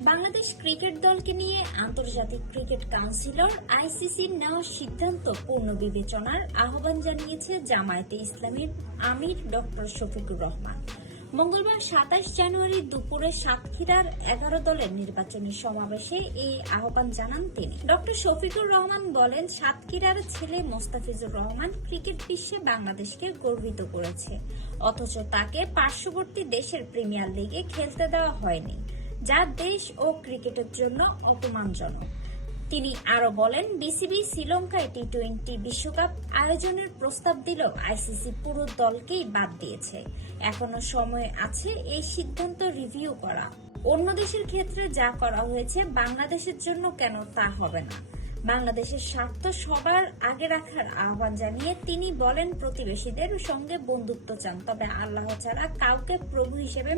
Bangladesh cricket দলকে নিয়ে আন্তর্জাতিক ক্রিকেট কাউন্সিলর আইসিসির নেওয়া সিদ্ধান্ত পুনর্বিবেচনার আহ্বান জানিয়েছে জামায়াতে ইসলামীর আমির ডক্টর শফিকুর রহমান। মঙ্গলবার ২৭ জানুয়ারি দুপুরে সাতক্ষীরার ১১ দলের নির্বাচনী সমাবেশে এই আহ্বান জানান তিনি। ডক্টর শফিকুর রহমান বলেন, সাতক্ষীরার ছেলে মোস্তাফিজুর রহমান ক্রিকেট বিশ্বে বাংলাদেশকে গর্বিত করেছে, অথচ তাকে পার্শ্ববর্তী দেশের প্রিমিয়ার লিগে খেলতে দেওয়া হয়নি, যা দেশ ও ক্রিকেটের জন্য অপমানজনক। তিনি আরো বলেন, বিসিবি শ্রীলঙ্কায় টি-20 বিশ্বকাপ আয়োজনের প্রস্তাব দিলেও আইসিসি পুরো দলকেই বাদ দিয়েছে। এখনো সময় আছে এই সিদ্ধান্ত রিভিউ করা। অন্য দেশের ক্ষেত্রে যা করা হয়েছে বাংলাদেশের জন্য কেন তা হবে না? বাংলাদেশের স্বার্থ সবার আগে রাখার আহ্বান জানিয়ে তিনি বলেন, প্রতিবেশীদের সঙ্গে বন্ধুত্ব চান, তবে আল্লাহ ছাড়া কাউকে প্রভু হিসেবে